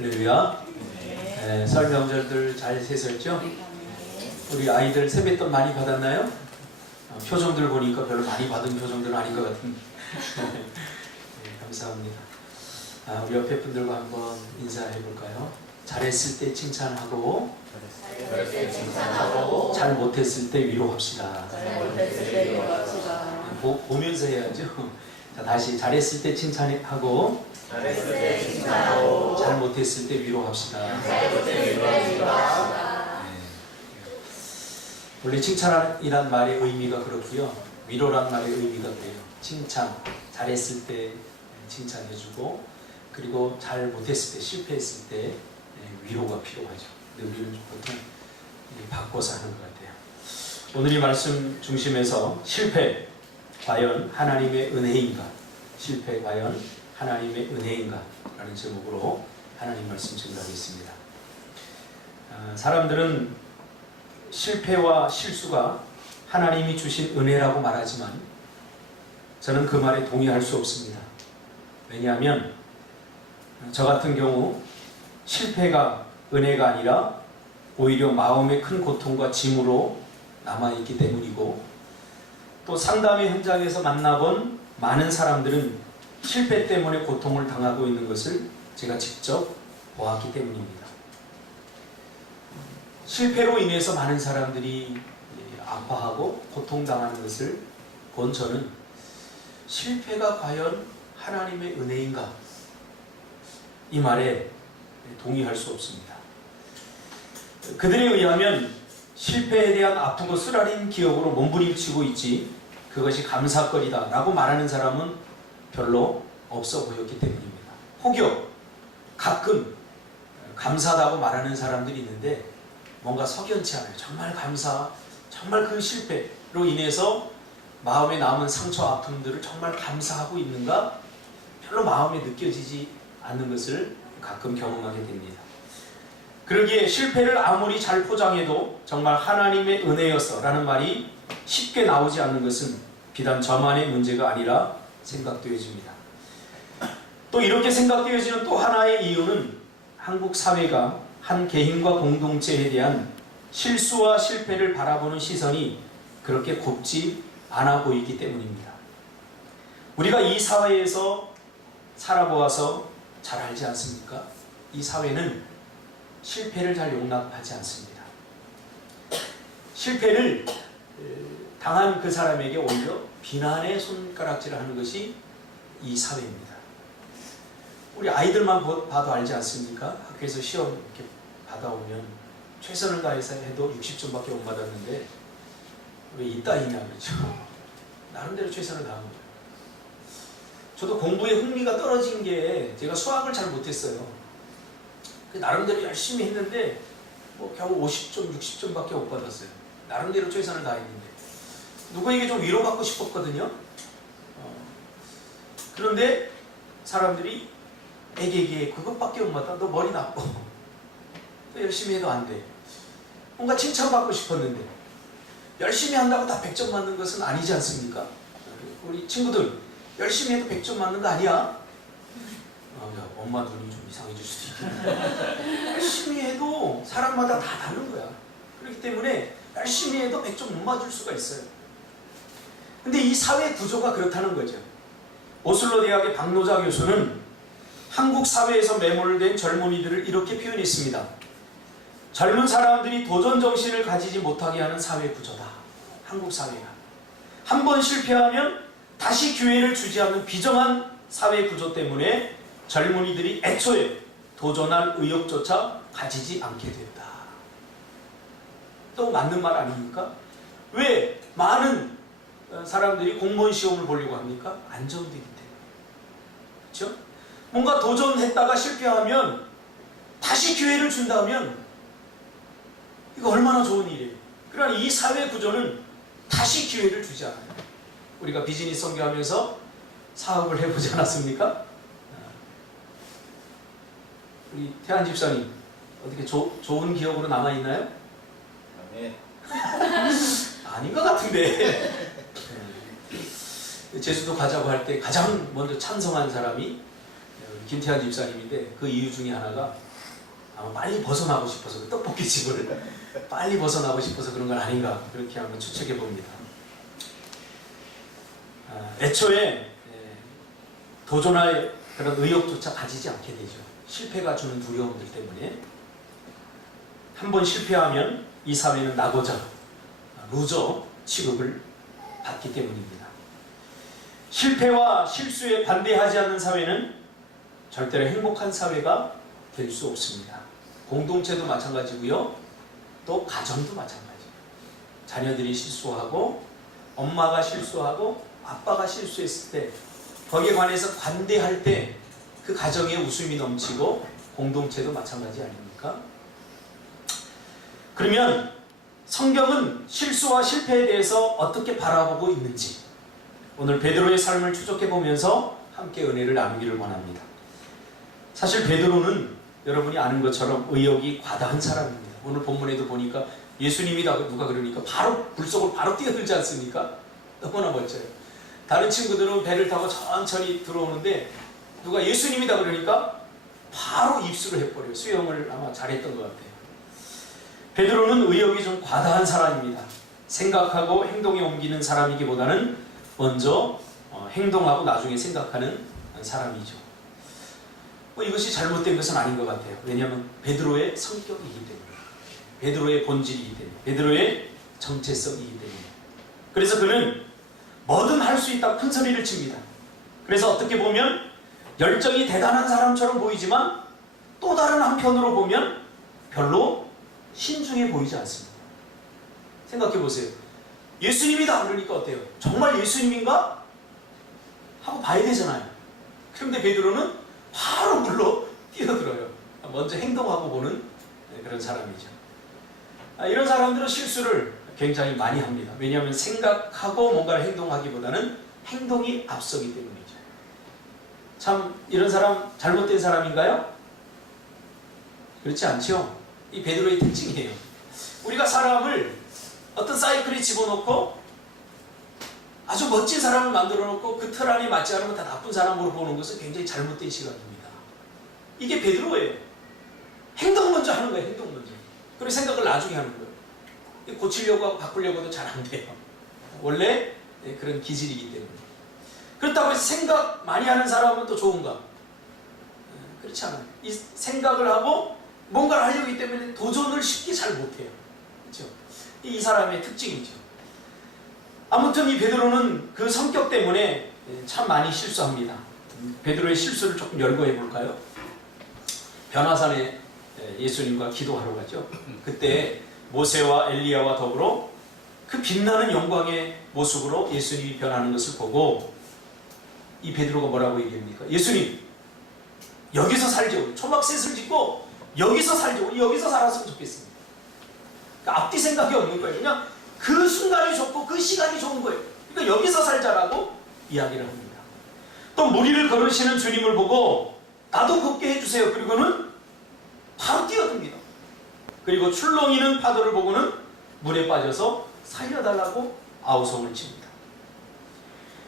할렐루야. 설 명절들 잘 세셨죠? 우리 아이들 세뱃돈 많이 받았나요? 표정들 보니까 별로 많이 받은 표정들은 아닌 것 같은데. 감사합니다. 우리 옆에 분들과 한번 인사해 볼까요? 잘했을 때 칭찬하고, 잘 못했을 때 위로합시다. 보면서 해야죠. 자, 다시 잘했을 때 칭찬하고, 잘 못했을 때 위로합시다. 원래 칭찬이란 말의 의미가 그렇고요. 위로란 말의 의미가 그래요. 칭찬, 잘했을 때 칭찬해주고, 그리고 잘 못했을 때, 실패했을 때 위로가 필요하죠. 근데 우리는 보통 바꿔서 하는 것 같아요. 오늘 이 말씀 중심에서 실패, 과연 하나님의 은혜인가? 실패, 과연 하나님의 은혜인가? 라는 제목으로 하나님 말씀 증거하겠습니다. 사람들은 실패와 실수가 하나님이 주신 은혜라고 말하지만 저는 그 말에 동의할 수 없습니다. 왜냐하면 저 같은 경우 실패가 은혜가 아니라 오히려 마음의 큰 고통과 짐으로 남아있기 때문이고, 또 상담의 현장에서 만나본 많은 사람들은 실패 때문에 고통을 당하고 있는 것을 제가 직접 보았기 때문입니다. 실패로 인해서 많은 사람들이 아파하고 고통당하는 것을 본 저는 실패가 과연 하나님의 은혜인가? 이 말에 동의할 수 없습니다. 그들에 의하면 실패에 대한 아프고 쓰라린 기억으로 몸부림치고 있지 그것이 감사거리다 라고 말하는 사람은 별로 없어 보였기 때문입니다. 혹여 가끔 감사하다고 말하는 사람들이 있는데 뭔가 석연치 않아요. 정말 그 실패로 인해서 마음에 남은 상처 아픔들을 정말 감사하고 있는가? 별로 마음에 느껴지지 않는 것을 가끔 경험하게 됩니다. 그러기에 실패를 아무리 잘 포장해도 정말 하나님의 은혜여서 라는 말이 쉽게 나오지 않는 것은 비단 저만의 문제가 아니라 생각되어집니다. 또 이렇게 생각되어지는 또 하나의 이유는 한국 사회가 한 개인과 공동체에 대한 실수와 실패를 바라보는 시선이 그렇게 곱지 않아 보이기 때문입니다. 우리가 이 사회에서 살아보아서 잘 알지 않습니까? 이 사회는 실패를 잘 용납하지 않습니다. 실패를 당한 그 사람에게 오히려 비난의 손가락질을 하는 것이 이 사회입니다. 우리 아이들만 봐도 알지 않습니까? 학교에서 시험 이렇게 받아오면 최선을 다해서 해도 60점밖에 못 받았는데 왜 이따위냐 그렇죠. 나름대로 최선을 다한 거예요. 저도 공부에 흥미가 떨어진 게 제가 수학을 잘 못했어요. 나름대로 열심히 했는데 겨우 50점, 60점밖에 못 받았어요. 나름대로 최선을 다했는데 누구에게 좀 위로받고 싶었거든요. 그런데 사람들이 애기에게 그것밖에 못 받아. 너 머리 나빠. 또 열심히 해도 안 돼. 뭔가 칭찬받고 싶었는데 열심히 한다고 다 100점 맞는 것은 아니지 않습니까? 우리 친구들 열심히 해도 100점 맞는 거 아니야? 야, 엄마 눈이 좀 이상해질 수도 있겠네. 열심히 해도 사람마다 다 다른 거야. 그렇기 때문에 열심히 해도 100점 못 맞을 수가 있어요. 근데 이 사회 구조가 그렇다는 거죠. 오슬로 대학의 박노자 교수는 한국 사회에서 매몰된 젊은이들을 이렇게 표현했습니다. 젊은 사람들이 도전 정신을 가지지 못하게 하는 사회 구조다. 한국 사회가. 한 번 실패하면 다시 기회를 주지 않는 비정한 사회 구조 때문에 젊은이들이 애초에 도전할 의욕조차 가지지 않게 된다. 또 맞는 말 아닙니까? 왜 많은 사람들이 공무원 시험을 보려고 합니까? 안정되기 때문에. 그렇죠? 뭔가 도전했다가 실패하면 다시 기회를 준다면 이거 얼마나 좋은 일이에요. 그러나 이 사회 구조는 다시 기회를 주지 않아요. 우리가 비즈니스 선교하면서 사업을 해보지 않았습니까? 우리 태한 집사님 어떻게 좋은 기억으로 남아있나요? 네. 아닌 것 같은데. 제주도 가자고 할 때 가장 먼저 찬성한 사람이 김태한 집사님인데 그 이유 중에 하나가 아마 빨리 벗어나고 싶어서, 그 떡볶이집을 빨리 벗어나고 싶어서 그런 건 아닌가, 그렇게 한번 추측해 봅니다. 애초에 도전할 그런 의욕조차 가지지 않게 되죠. 실패가 주는 두려움들 때문에. 한번 실패하면 이 사회는 나고자 루저 취급을 받기 때문입니다. 실패와 실수에 반대하지 않는 사회는 절대로 행복한 사회가 될 수 없습니다. 공동체도 마찬가지고요. 또 가정도 마찬가지예요. 자녀들이 실수하고 엄마가 실수하고 아빠가 실수했을 때 거기에 관해서 관대할 때 그 가정에 웃음이 넘치고 공동체도 마찬가지 아닙니까? 그러면 성경은 실수와 실패에 대해서 어떻게 바라보고 있는지 오늘 베드로의 삶을 추적해 보면서 함께 은혜를 나누기를 원합니다. 사실 베드로는 여러분이 아는 것처럼 의욕이 과다한 사람입니다. 오늘 본문에도 보니까 예수님이다 누가 그러니까 바로 불속으로 바로 뛰어들지 않습니까? 너무나 멋져요. 다른 친구들은 배를 타고 천천히 들어오는데 누가 예수님이다 그러니까 바로 입수를 해버려요. 수영을 아마 잘했던 것 같아요. 베드로는 의욕이 좀 과다한 사람입니다. 생각하고 행동에 옮기는 사람이기보다는 먼저 행동하고 나중에 생각하는 사람이죠. 이것이 잘못된 것은 아닌 것 같아요. 왜냐하면 베드로의 성격이기 때문에, 베드로의 본질이기 때문에, 베드로의 정체성이기 때문에. 그래서 그는 뭐든 할 수 있다 큰 소리를 칩니다. 그래서 어떻게 보면 열정이 대단한 사람처럼 보이지만 또 다른 한편으로 보면 별로 신중해 보이지 않습니다. 생각해 보세요. 예수님이다 그러니까 어때요? 정말 예수님인가? 하고 봐야 되잖아요. 그런데 베드로는 바로 물로 뛰어들어요. 먼저 행동하고 보는 그런 사람이죠. 이런 사람들은 실수를 굉장히 많이 합니다. 왜냐하면 생각하고 뭔가를 행동하기보다는 행동이 앞서기 때문이죠. 참 이런 사람 잘못된 사람인가요? 그렇지 않죠. 이 베드로의 특징이에요. 우리가 사람을 어떤 사이클에 집어넣고 아주 멋진 사람을 만들어 놓고 그 틀 안에 맞지 않으면 다 나쁜 사람으로 보는 것은 굉장히 잘못된 시각입니다. 이게 베드로예요. 행동 먼저 하는 거예요. 행동 먼저. 그리고 생각을 나중에 하는 거예요. 고치려고 하고 바꾸려고 해도 잘 안 돼요. 원래 그런 기질이기 때문에. 그렇다고 해서 생각 많이 하는 사람은 또 좋은가? 그렇지 않아요. 이 생각을 하고 뭔가를 하려고 하기 때문에 도전을 쉽게 잘 못해요. 그렇죠? 이 사람의 특징이죠. 아무튼 이 베드로는 그 성격 때문에 참 많이 실수합니다. 베드로의 실수를 조금 열거해 볼까요? 변화산에 예수님과 기도하러 가죠. 그때 모세와 엘리야와 더불어 그 빛나는 영광의 모습으로 예수님이 변하는 것을 보고 이 베드로가 뭐라고 얘기합니까? 예수님, 여기서 살죠. 초막셋을 짓고 여기서 살죠. 여기서 살았으면 좋겠습니다. 그러니까 앞뒤 생각이 없는 거예요. 그냥 그 순간이 좋고 그 시간이 좋은 거예요. 그러니까 여기서 살자라고 이야기를 합니다. 또 무리를 걸으시는 주님을 보고 나도 걷게 해주세요. 그리고는 바로 뛰어듭니다. 그리고 출렁이는 파도를 보고는 물에 빠져서 살려달라고 아우성을 칩니다.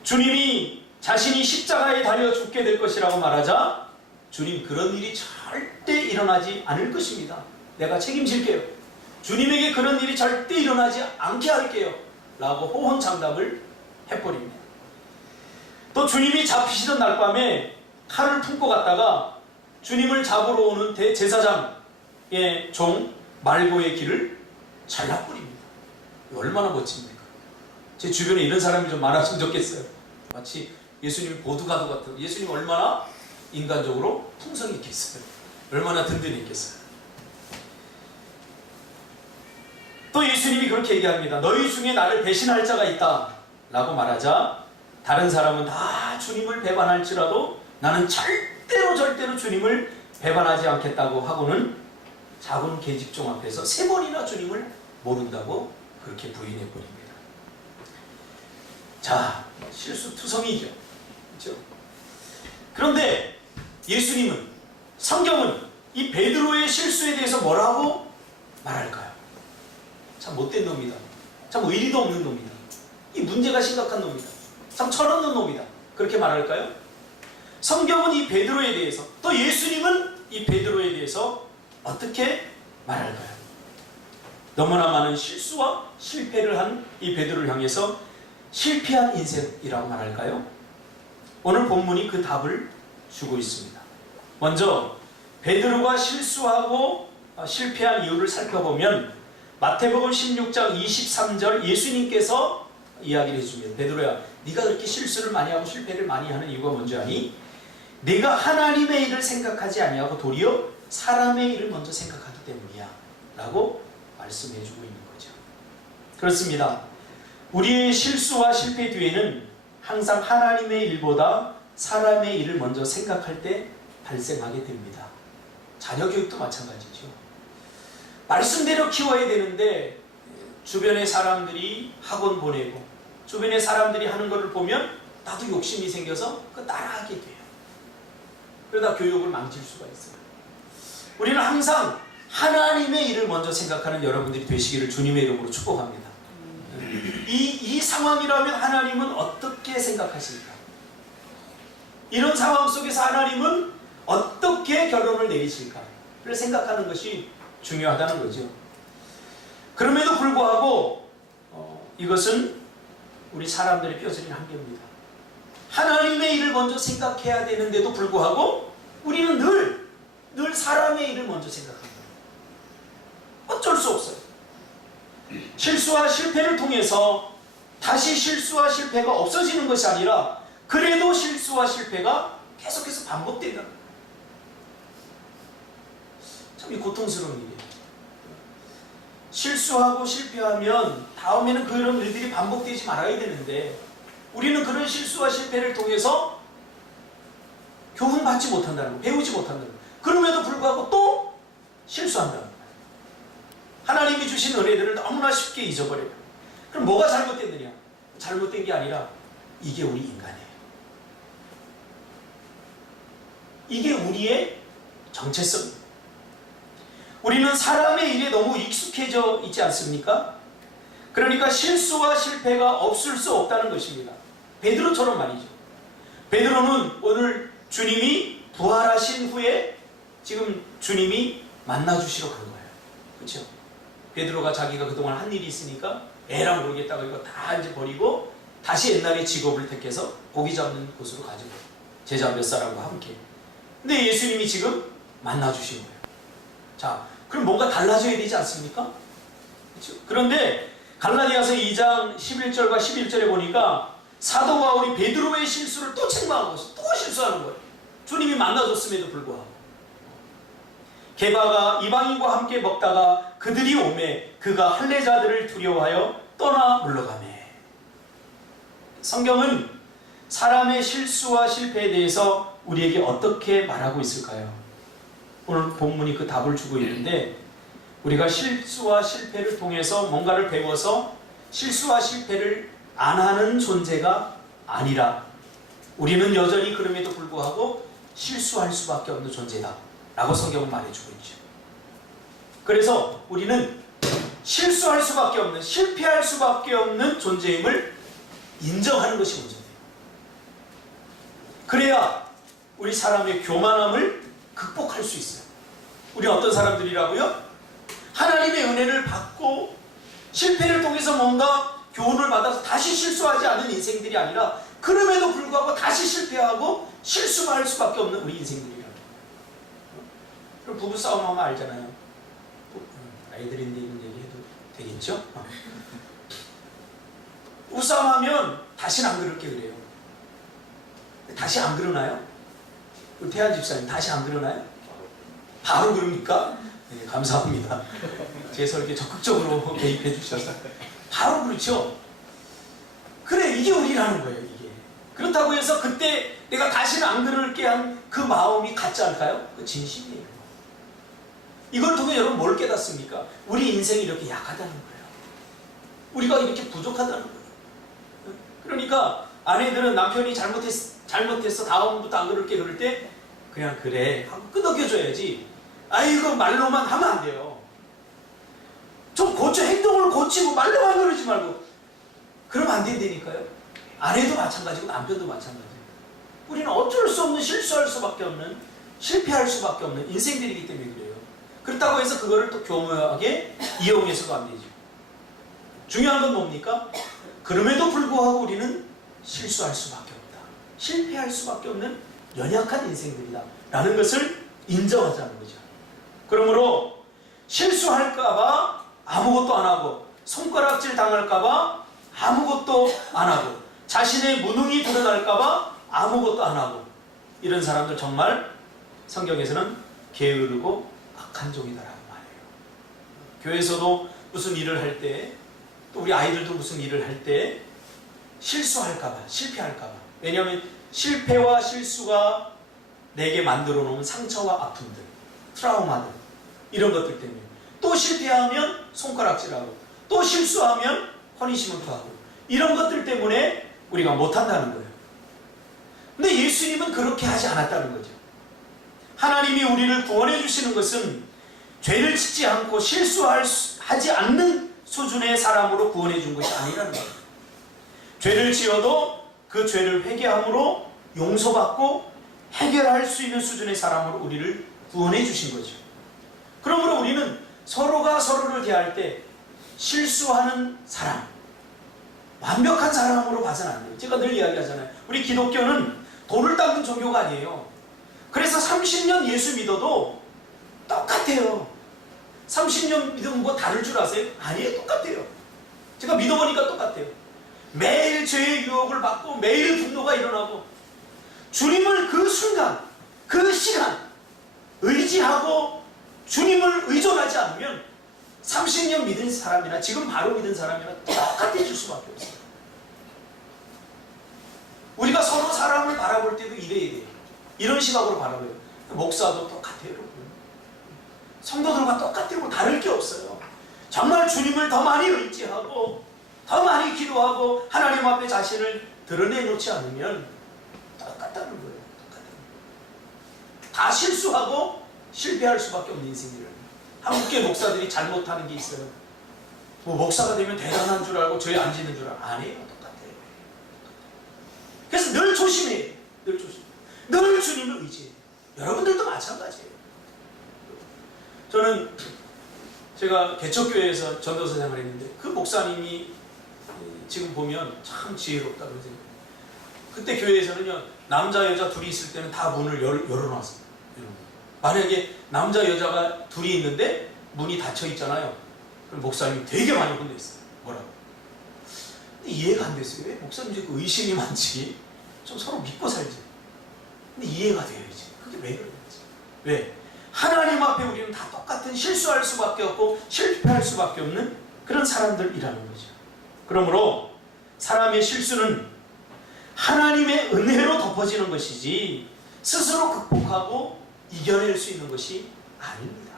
주님이 자신이 십자가에 달려 죽게 될 것이라고 말하자 주님 그런 일이 절대 일어나지 않을 것입니다. 내가 책임질게요. 주님에게 그런 일이 절대 일어나지 않게 할게요. 라고 호언장담을 해버립니다. 또 주님이 잡히시던 날 밤에 칼을 품고 갔다가 주님을 잡으러 오는 대제사장의 종 말고의 길을 잘라버립니다. 얼마나 멋집니까? 제 주변에 이런 사람이 좀 많았으면 좋겠어요. 마치 예수님 보드가드 같은, 예수님 얼마나 인간적으로 풍성이 있겠어요. 얼마나 든든했겠어요. 또 예수님이 그렇게 얘기합니다. 너희 중에 나를 배신할 자가 있다 라고 말하자 다른 사람은 다 주님을 배반할지라도 나는 절대로 주님을 배반하지 않겠다고 하고는 작은 계집종 앞에서 3번이나 주님을 모른다고 그렇게 부인해버립니다. 자, 실수투성이죠. 그렇죠? 그런데 예수님은, 성경은 이 베드로의 실수에 대해서 뭐라고 말할까요? 참 못된 놈이다. 참 의리도 없는 놈이다. 이 문제가 심각한 놈이다. 참 철없는 놈이다. 그렇게 말할까요? 성경은 이 베드로에 대해서, 또 예수님은 이 베드로에 대해서 어떻게 말할까요? 너무나 많은 실수와 실패를 한 이 베드로를 향해서 실패한 인생이라고 말할까요? 오늘 본문이 그 답을 주고 있습니다. 먼저 베드로가 실수하고 실패한 이유를 살펴보면 마태복음 16장 23절 예수님께서 이야기를 해줍니다. 베드로야, 네가 그렇게 실수를 많이 하고 실패를 많이 하는 이유가 뭔지 아니? 네가 하나님의 일을 생각하지 아니하고 도리어 사람의 일을 먼저 생각하기 때문이야 라고 말씀해주고 있는 거죠. 그렇습니다. 우리의 실수와 실패 뒤에는 항상 하나님의 일보다 사람의 일을 먼저 생각할 때 발생하게 됩니다. 자녀 교육도 마찬가지죠. 말씀대로 키워야 되는데 주변의 사람들이 학원 보내고 주변의 사람들이 하는 것을 보면 나도 욕심이 생겨서 그 따라하게 돼요. 그러다 교육을 망칠 수가 있어요. 우리는 항상 하나님의 일을 먼저 생각하는 여러분들이 되시기를 주님의 이름으로 축복합니다. 이 상황이라면 하나님은 어떻게 생각하실까? 이런 상황 속에서 하나님은 어떻게 결론을 내리실까를 생각하는 것이 중요하다는 거죠. 그럼에도 불구하고 이것은 우리 사람들의 뼈저린 한계입니다. 하나님의 일을 먼저 생각해야 되는데도 불구하고 우리는 늘 사람의 일을 먼저 생각합니다. 어쩔 수 없어요. 실수와 실패를 통해서 다시 실수와 실패가 없어지는 것이 아니라 그래도 실수와 실패가 계속해서 반복된다. 참 고통스러운 일이에요. 실수하고 실패하면 다음에는 그런 일들이 반복되지 말아야 되는데 우리는 그런 실수와 실패를 통해서 교훈받지 못한다는 거, 배우지 못한다는 거. 그럼에도 불구하고 또 실수한다는 거. 하나님이 주신 은혜들을 너무나 쉽게 잊어버려요. 그럼 뭐가 잘못됐느냐? 잘못된 게 아니라 이게 우리 인간이에요. 이게 우리의 정체성입니다. 우리는 사람의 일에 너무 익숙해져 있지 않습니까? 그러니까 실수와 실패가 없을 수 없다는 것입니다. 베드로처럼 말이죠. 베드로는 오늘 주님이 부활하신 후에 지금 주님이 만나주시러 간 거예요. 그렇죠? 베드로가 자기가 그동안 한 일이 있으니까 에랑 모르겠다고 이거 다 이제 버리고 다시 옛날의 직업을 택해서 고기 잡는 곳으로 가지고 제자 몇 사람과 함께. 근데 예수님이 지금 만나주신 거예요. 자, 그럼 뭔가 달라져야 되지 않습니까? 그렇죠? 그런데 갈라디아서 2장 11절과 11절에 보니까 사도 바울이 베드로의 실수를 또 책망하고 있어요. 또 실수하는 거예요. 주님이 만나줬음에도 불구하고. 게바가 이방인과 함께 먹다가 그들이 오매 그가 할례자들을 두려워하여 떠나 물러가매. 성경은 사람의 실수와 실패에 대해서 우리에게 어떻게 말하고 있을까요? 오늘 본문이 그 답을 주고 있는데 우리가 실수와 실패를 통해서 뭔가를 배워서 실수와 실패를 안 하는 존재가 아니라 우리는 여전히 그럼에도 불구하고 실수할 수밖에 없는 존재다 라고 성경은 말해주고 있죠. 그래서 우리는 실수할 수밖에 없는, 실패할 수밖에 없는 존재임을 인정하는 것이 먼저예요. 그래야 우리 사람의 교만함을 극복할 수 있어요. 우리 어떤 사람들이라고요? 하나님의 은혜를 받고 실패를 통해서 뭔가 교훈을 받아서 다시 실수하지 않은 인생들이 아니라 그럼에도 불구하고 다시 실패하고 실수만 할 수밖에 없는 우리 인생들이라고. 그럼 부부싸움 하면 알잖아요. 아이들인데 이런 얘기 해도 되겠죠? 부부싸움 하면 다시는 안 그럴게 그래요. 다시 안 그러나요? 태한 집사님 다시 안 그러나요? 바로 그럽니까? 네, 감사합니다. 제 설계 적극적으로 개입해 주셔서 바로 그렇죠. 그래, 이게 우리라는 거예요. 이게 그렇다고 해서 그때 내가 다시는 안 그럴게 한 그 마음이 같지 않을까요? 그 진심이에요. 이걸 통해 여러분 뭘 깨닫습니까? 우리 인생이 이렇게 약하다는 거예요. 우리가 이렇게 부족하다는 거예요. 그러니까 아내들은 남편이 잘못했어 다음부터 안 그럴게 그럴 때 그냥 그래 하고 끄덕여줘야지. 아이고 말로만 하면 안 돼요. 좀 행동을 고치고 말로만 그러지 말고. 그러면 안 된다니까요. 아내도 마찬가지고 남편도 마찬가지예요. 우리는 어쩔 수 없는 실수할 수밖에 없는, 실패할 수밖에 없는 인생들이기 때문에 그래요. 그렇다고 해서 그거를 또 교묘하게 이용해서도 안 되죠. 중요한 건 뭡니까? 그럼에도 불구하고 우리는 실수할 수밖에 없다. 실패할 수밖에 없는 연약한 인생들이다. 라는 것을 인정하자는 거죠. 그러므로 실수할까봐 아무것도 안 하고, 손가락질 당할까봐 아무것도 안 하고, 자신의 무능이 드러날까봐 아무것도 안 하고, 이런 사람들 정말 성경에서는 게으르고 악한 종이다라고 말해요. 교회에서도 무슨 일을 할 때, 또 우리 아이들도 무슨 일을 할 때 실수할까봐, 실패할까봐. 왜냐하면 실패와 실수가 내게 만들어 놓은 상처와 아픔들, 트라우마들, 이런 것들 때문에 또 실패하면 손가락질하고, 또 실수하면 퍼니시먼트하고, 이런 것들 때문에 우리가 못한다는 거예요. 근데 예수님은 그렇게 하지 않았다는 거죠. 하나님이 우리를 구원해 주시는 것은 죄를 짓지 않고 실수하지 않는 수준의 사람으로 구원해 준 것이 아니라는 거예요. 죄를 지어도 그 죄를 회개함으로 용서받고 해결할 수 있는 수준의 사람으로 우리를 구원해 주신 거죠. 그러므로 우리는 서로가 서로를 대할 때 실수하는 사람, 완벽한 사람으로 봐서는 안 돼요. 제가 늘 이야기하잖아요. 우리 기독교는 돌을 닦는 종교가 아니에요. 그래서 30년 예수 믿어도 똑같아요. 30년 믿으면 뭐 다를 줄 아세요? 아니에요. 똑같아요. 제가 믿어보니까 똑같아요. 매일 죄의 유혹을 받고 매일 분노가 일어나고, 주님을 그 순간, 그 시간 의지하고 주님을 의존하지 않으면 30년 믿은 사람이나 지금 바로 믿은 사람이나 똑같아질 수밖에 없어요. 우리가 서로 사람을 바라볼 때도 이래야 돼요. 이런 시각으로 바라봐요. 목사도 똑같아요, 여러분. 성도들과 똑같아요. 다를 게 없어요. 정말 주님을 더 많이 의지하고 더 많이 기도하고 하나님 앞에 자신을 드러내놓지 않으면 똑같다는 거예요. 다 실수하고 실패할 수밖에 없는 인생이에요. 한국계 목사들이 잘못하는 게 있어요. 뭐 목사가 되면 대단한 줄 알고 죄 안 짓는 줄 알고, 아니에요. 똑같아요. 그래서 늘 조심해요. 늘 조심해요. 늘 주님을 의지해요. 여러분들도 마찬가지예요. 저는 제가 개척교회에서 전도사 생활했는데 그 목사님이 지금 보면 참 지혜롭다고 생각해요. 그때 교회에서는요, 남자 여자 둘이 있을 때는 다 문을 열어놨어요. 만약에 남자 여자가 둘이 있는데 문이 닫혀 있잖아요. 그럼 목사님이 되게 많이 혼냈어요. 뭐라고? 근데 이해가 안 됐어요. 왜 목사님 그 의심이 많지? 좀 서로 믿고 살지. 근데 이해가 돼야지. 그게 왜 그러는지. 왜? 하나님 앞에 우리는 다 똑같은 실수할 수밖에 없고 실패할 수밖에 없는 그런 사람들이라는 거죠. 그러므로 사람의 실수는 하나님의 은혜로 덮어지는 것이지 스스로 극복하고 이겨낼 수 있는 것이 아닙니다.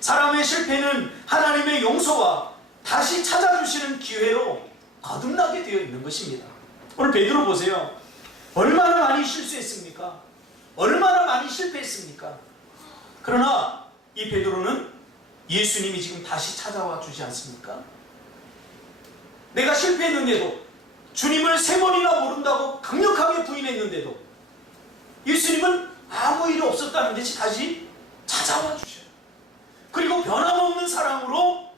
사람의 실패는 하나님의 용서와 다시 찾아주시는 기회로 거듭나게 되어 있는 것입니다. 오늘 베드로 보세요. 얼마나 많이 실수했습니까? 얼마나 많이 실패했습니까? 그러나 이 베드로는 예수님이 지금 다시 찾아와 주지 않습니까? 내가 실패했는데도, 주님을 3번이나 모른다고 강력하게 부인했는데도 예수님은 아무 일이 없었다는 듯이 다시 찾아와 주셔요. 그리고 변함없는 사랑으로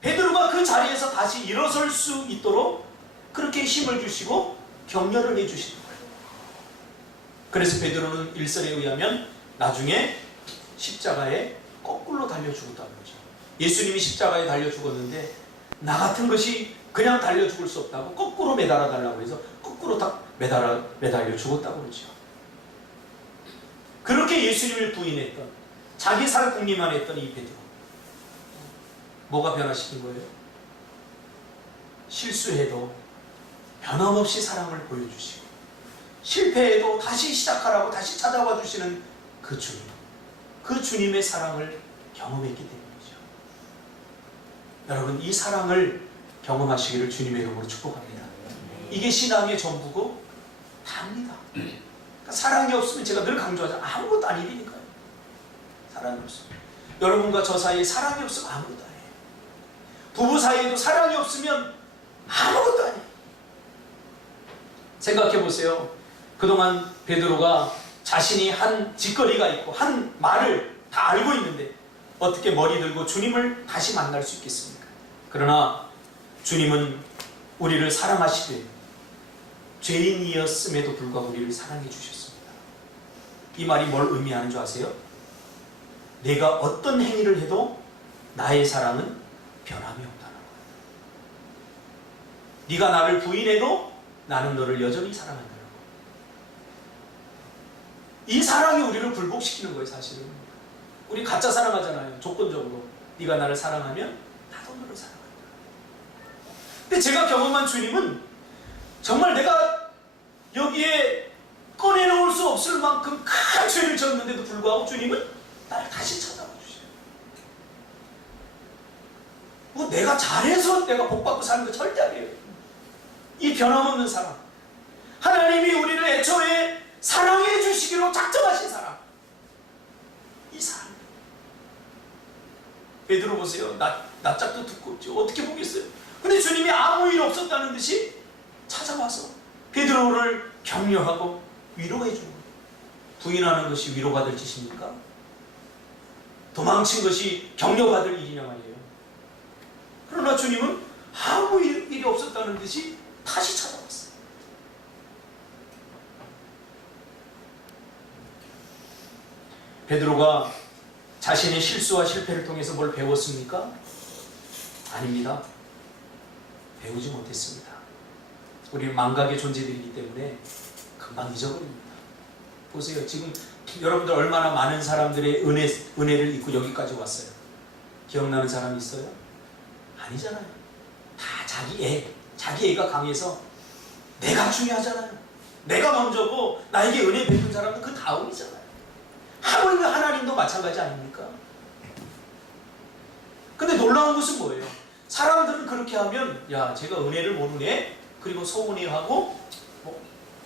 베드로가 그 자리에서 다시 일어설 수 있도록 그렇게 힘을 주시고 격려를 해주시는 거예요. 그래서 베드로는 일설에 의하면 나중에 십자가에 거꾸로 달려 죽었다는 거죠. 예수님이 십자가에 달려 죽었는데 나 같은 것이 그냥 달려 죽을 수 없다고 거꾸로 매달아 달라고 해서 거꾸로 딱 매달려 죽었다고 그러죠. 그렇게 예수님을 부인했던, 자기 살 궁리만 했던 이 베드로, 뭐가 변화시킨 거예요? 실수해도 변함없이 사랑을 보여주시고 실패해도 다시 시작하라고 다시 찾아와 주시는 그 주님, 그 주님의 사랑을 경험했기 때문이죠. 여러분, 이 사랑을 경험하시기를 주님의 이름으로 축복합니다. 이게 신앙의 전부고 답니다. 그러니까 사랑이 없으면, 제가 늘 강조하잖아요, 아무것도 아니니까요. 사랑이 없으면, 여러분과 저 사이에 사랑이 없으면 아무것도 아니에요. 부부 사이에도 사랑이 없으면 아무것도 아니에요. 생각해 보세요. 그동안 베드로가 자신이 한 짓거리가 있고 한 말을 다 알고 있는데 어떻게 머리 들고 주님을 다시 만날 수 있겠습니까? 그러나 주님은 우리를 사랑하시되 죄인이었음에도 불구하고 우리를 사랑해 주셨습니다. 이 말이 뭘 의미하는 줄 아세요? 내가 어떤 행위를 해도 나의 사랑은 변함이 없다는 거예요. 네가 나를 부인해도 나는 너를 여전히 사랑한다는 거예요. 이 사랑이 우리를 굴복시키는 거예요. 사실은 우리 가짜 사랑하잖아요. 조건적으로 네가 나를 사랑하면 나도 너를 사랑한다. 근데 제가 경험한 주님은 정말 내가 여기에 꺼내놓을 수 없을 만큼 큰 죄를 졌는데도 불구하고 주님은 나를 다시 찾아와 주셔요. 뭐 내가 잘해서 내가 복받고 사는 거 절대 아니에요. 이 변함없는 사랑, 하나님이 우리를 애초에 사랑해 주시기로 작정하신 사랑, 이 사랑. 베드로 보세요. 낯짝도 두껍죠. 어떻게 보겠어요? 근데 주님이 아무 일 없었다는 듯이 찾아와서 베드로를 격려하고 위로해 주는 거예요. 부인하는 것이 위로받을 짓입니까? 도망친 것이 격려받을 일이냐 말이에요. 그러나 주님은 아무 일이 없었다는 듯이 다시 찾아왔어요. 베드로가 자신의 실수와 실패를 통해서 뭘 배웠습니까? 아닙니다. 배우지 못했습니다. 우리는 망각의 존재들이기 때문에 금방 잊어버립니다. 보세요. 지금 여러분들 얼마나 많은 사람들의 은혜를 입고 여기까지 왔어요. 기억나는 사람 있어요? 아니잖아요. 다 자기 애가 강해서 내가 중요하잖아요. 내가 먼저고 나에게 은혜 베푼 사람은 그 다음이잖아요. 하물며 하나님도 마찬가지 아닙니까? 근데 놀라운 것은 뭐예요? 사람들은 그렇게 하면 야 제가 은혜를 모르네 그리고 서운해하고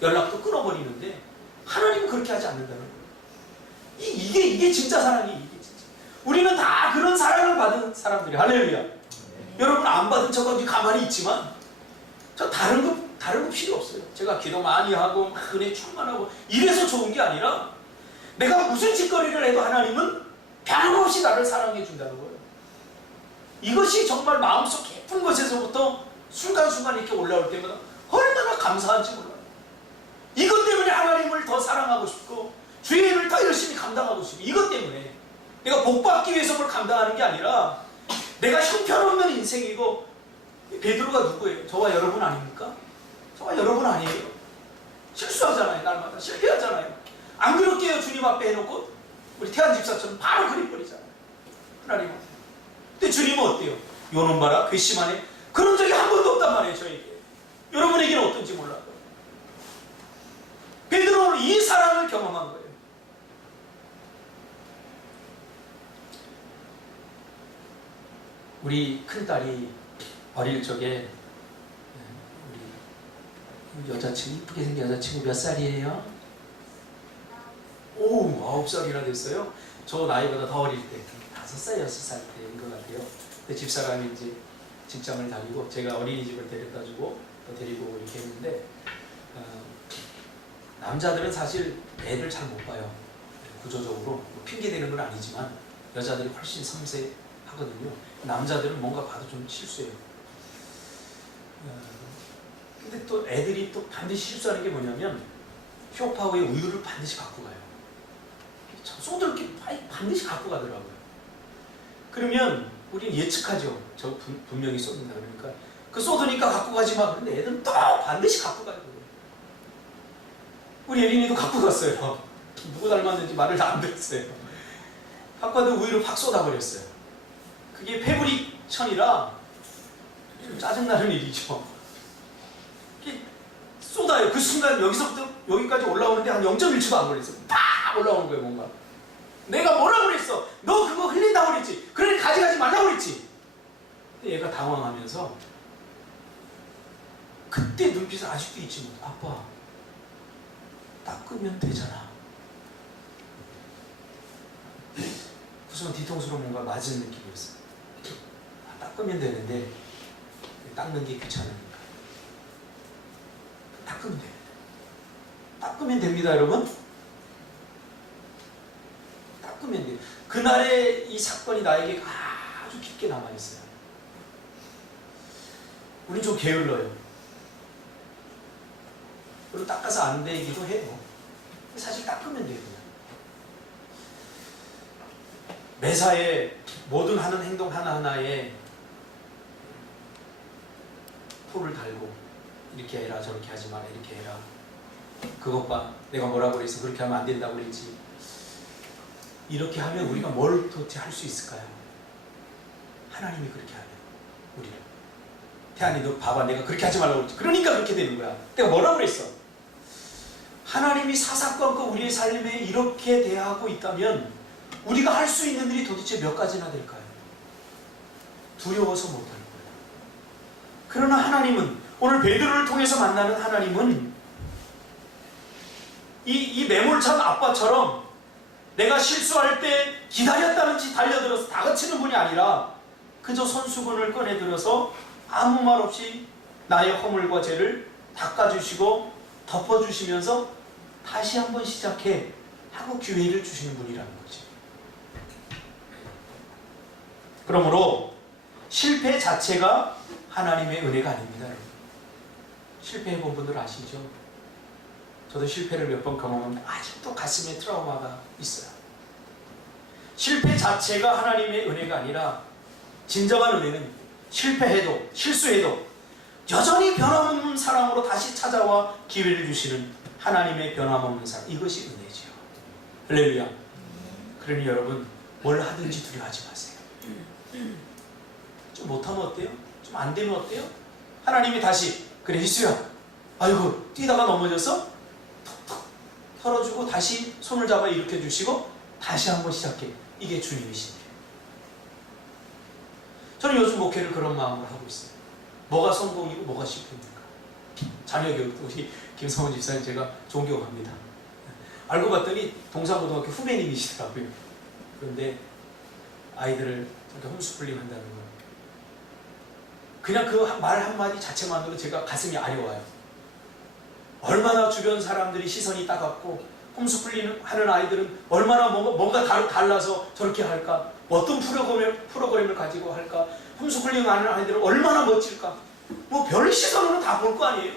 연락도 끊어버리는데 하나님은 그렇게 하지 않는다는 거예요. 이게 진짜 사랑이 이게 진짜. 우리는 다 그런 사랑을 받은 사람들이 할렐루야. 여러분 안 받은 척은 가만히 있지만 저 다른 거 필요 없어요. 제가 기도 많이 하고 막 은혜 충만하고 이래서 좋은 게 아니라 내가 무슨 짓거리를 해도 하나님은 변함없이 나를 사랑해 준다는 거예요. 이것이 정말 마음속 깊은 곳에서부터 순간순간 이렇게 올라올 때마다 얼마나 감사한지 몰라요. 이것 때문에 하나님을 더 사랑하고 싶고 주의 일을 더 열심히 감당하고 싶고 이것 때문에 내가 복받기 위해서 뭘 감당하는 게 아니라 내가 형편없는 인생이고 베드로가 누구예요? 저와 여러분 아닙니까? 저와 여러분 아니에요? 실수하잖아요. 날마다 실패하잖아요. 안 그렇게요. 주님 앞에 해놓고 우리 태안 집사처럼 바로 그림버리잖아요. 하나님 앞에. 근데 주님은 어때요? 요놈 봐라 괘씸하네. 그런 적이 한 번도 없단 말이에요. 저에게. 여러분에게는 어떤지 몰라요. 베드로는 이 사랑을 경험한 거예요. 우리 큰딸이 어릴 적에 우리 여자친구 이쁘게 생긴 여자친구 몇 살이에요? 오 9살이나 됐어요. 저 나이보다 더 어릴 때 5살 6살 때인 것 같아요. 근데 집사람이 이제 직장을 다니고 제가 어린이집을 데려다 주고 또 데리고 이렇게 했는데 남자들은 사실 애를 잘 못 봐요. 구조적으로 뭐 핑계 대는 건 아니지만 여자들이 훨씬 섬세하거든요. 남자들은 뭔가 봐도 좀 실수해요. 근데 또 애들이 또 반드시 실수하는 게 뭐냐면 쇼파위에 우유를 반드시 갖고 가요. 쏟을게 반드시 갖고 가더라고요. 그러면 우리는 예측하죠. 저 분명히 쏟는다 그러니까 그 쏟으니까 갖고 가지 마. 근데 애들은 또 반드시 갖고 가요. 우리 예린이도 갖고 갔어요. 누구 닮았는지 말을 안 들었어요. 갖고 가도 우유를 팍 쏟아버렸어요. 그게 패브릭천이라 좀 짜증나는 일이죠. 쏟아요. 그 순간 여기서부터 여기까지 올라오는데 한 0.1초도 안 걸렸어요. 팍 올라오는 거예요. 뭔가 내가 뭐라고 그랬어? 너 그거 흘린다고 그랬지? 그러니 가져가지 말라고 그랬지? 근데 얘가 당황하면서 그때 눈빛을 아직도 잊지 못해. 아빠 닦으면 되잖아. 우선 뒤통수로 뭔가 맞은 느낌이었어요. 닦으면 되는데 닦는 게 귀찮으니까 닦으면 돼요. 닦으면 됩니다, 여러분. 닦으면 돼요. 그날의 이 사건이 나에게 아주 깊게 남아있어요. 우린 좀 게을러요. 그리고 닦아서 안 되기도 해요. 사실 닦으면 돼요. 그냥. 매사에 모든 하는 행동 하나하나에 토를 달고 이렇게 해라 저렇게 하지 마라 이렇게 해라 그것 봐 내가 뭐라고 그랬어 그렇게 하면 안 된다고 그랬지 이렇게 하면 우리가 뭘 도대체 할 수 있을까요? 하나님이 그렇게 하면 우리를 태안이 너 봐봐 내가 그렇게 하지 말라고 그랬지 그러니까 그렇게 되는 거야 내가 뭐라고 그랬어 하나님이 사사건건 우리의 삶에 이렇게 대하고 있다면 우리가 할 수 있는 일이 도대체 몇 가지나 될까요? 두려워서 못할 거예요. 그러나 하나님은 오늘 베드로를 통해서 만나는 하나님은 이 매몰찬 아빠처럼 내가 실수할 때 기다렸다는지 달려들어서 다그치는 분이 아니라 그저 손수건을 꺼내들어서 아무 말 없이 나의 허물과 죄를 닦아주시고 덮어주시면서 다시 한번 시작해 하고 기회를 주시는 분이라는 거지. 그러므로 실패 자체가 하나님의 은혜가 아닙니다. 실패해본 분들 아시죠? 저도 실패를 몇 번 경험하면 아직도 가슴에 트라우마가 있어요. 실패 자체가 하나님의 은혜가 아니라 진정한 은혜는 실패해도 실수해도 여전히 변함없는 사랑으로 다시 찾아와 기회를 주시는 하나님의 변함없는 사랑, 이것이 은혜죠. 할렐루야. 그러니 여러분 뭘 하든지 두려워하지 마세요. 좀 못하면 어때요? 좀 안 되면 어때요? 하나님이 다시 그래 희수야 아이고 뛰다가 넘어져서 톡톡 털어주고 다시 손을 잡아 일으켜 주시고 다시 한번 시작해. 이게 주님이신데 저는 요즘 목회를 그런 마음으로 하고 있어요. 뭐가 성공이고 뭐가 실패입니까? 자녀 교육도 우리 김성원 집사님 제가 존경합니다. 알고 봤더니 동산고등학교 후배님이시더라고요. 그런데 아이들을 이렇게 홈스쿨링 한다는 거 그냥 그 말 한마디 자체만으로 제가 가슴이 아려와요. 얼마나 주변 사람들이 시선이 따갑고 홈스쿨링 하는 아이들은 얼마나 뭔가 달라서 저렇게 할까? 어떤 프로그램을 가지고 할까? 홈스쿨링 하는 아이들은 얼마나 멋질까? 뭐 별 시선으로 다 볼 거 아니에요.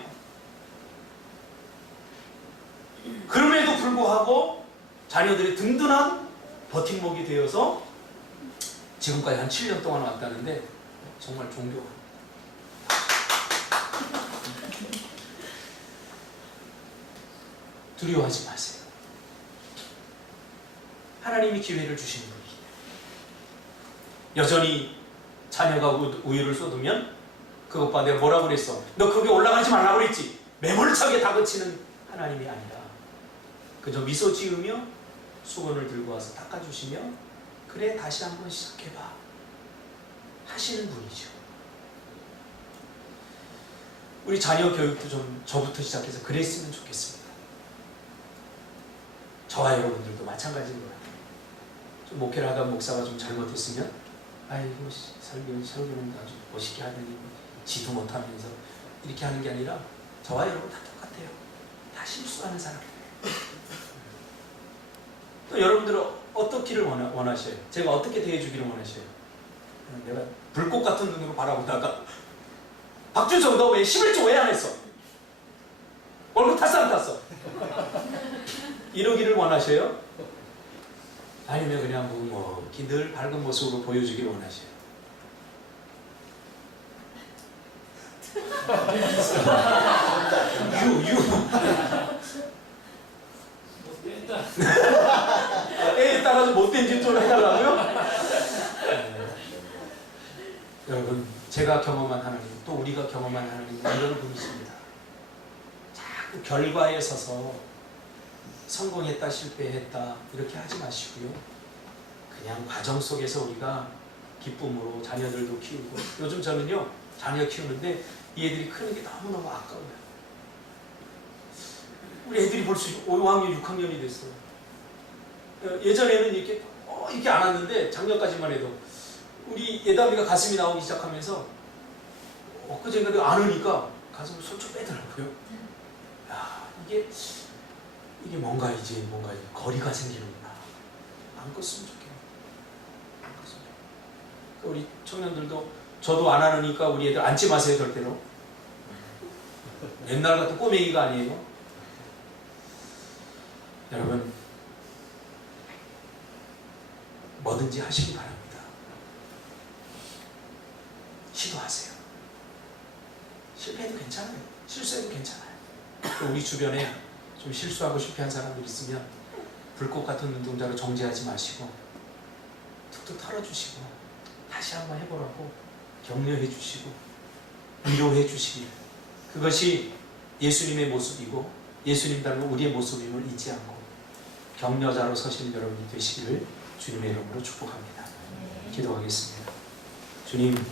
그럼에도 불구하고 자녀들이 든든한 버팀목이 되어서 지금까지 한 7년 동안 왔다는데 정말 존경합니다. 두려워하지 마세요. 하나님이 기회를 주시는 분이기 때문에 여전히 자녀가 우유를 쏟으면 그것 봐 내가 뭐라고 그랬어? 너 거기 올라가지 말라고 그랬지? 매몰차게 다그치는 하나님이 아니라 그저 미소 지으며 수건을 들고 와서 닦아주시며 그래 다시 한번 시작해봐 하시는 분이죠. 우리 자녀 교육도 좀 저부터 시작해서 그랬으면 좋겠습니다. 저와 여러분들도 마찬가지인 것 같아요. 좀 목회를 하다 목사가 좀 잘못했으면 아이고 설교는 아주 멋있게 하더니 지도 못하면서 이렇게 하는 게 아니라 저와 여러분 다 똑같아요. 다 실수하는 사람이에요. 또 여러분들은 어떻기를 원하셔요? 제가 어떻게 대해주기를 원하셔요? 내가 불꽃 같은 눈으로 바라보다가 박준성 너 왜 11조 왜 안 했어? 얼굴 탔어 안 탔어? 이러기를 원하셔요? 아니면 그냥 묵묵히 늘 밝은 모습으로 보여주기를 원하셔요? 애에 따라서 못된 짓 좀 해달라고요? 여러분 제가 경험한 하나님 또 우리가 경험한 하나님은 이런 분이십니다. 자꾸 결과에 서서 성공했다 실패했다 이렇게 하지 마시고요. 그냥 과정 속에서 우리가 기쁨으로 자녀들도 키우고 요즘 저는요 자녀 키우는데 이 애들이 크는 게 너무너무 아까워요. 우리 애들이 벌써 5학년 6학년이 됐어요. 예전에는 이렇게 안 왔는데 작년까지만 해도 우리 예담이가 가슴이 나오기 시작하면서 엊그제가 안 오니까 가슴을 솔직히 빼더라고요. 야 이게 뭔가 이제 거리가 생기는구나. 안 껐으면 좋겠네. 우리 청년들도 저도 안 하니까 우리 애들 앉지 마세요 절대로. 옛날 같은 꼬맹이가 아니에요. 여러분 뭐든지 하시기 바랍니다. 시도하세요. 실패해도 괜찮아요. 실수해도 괜찮아요. 또 우리 주변에 좀 실수하고 실패한 사람들 있으면 불꽃 같은 눈동자로 정죄하지 마시고 툭툭 털어주시고 다시 한번 해보라고 격려해 주시고 위로해 주시길, 그것이 예수님의 모습이고 예수님 닮은 우리의 모습임을 잊지 않고 격려자로 서시는 여러분이 되시기를 주님의 이름으로 축복합니다. 기도하겠습니다. 주님,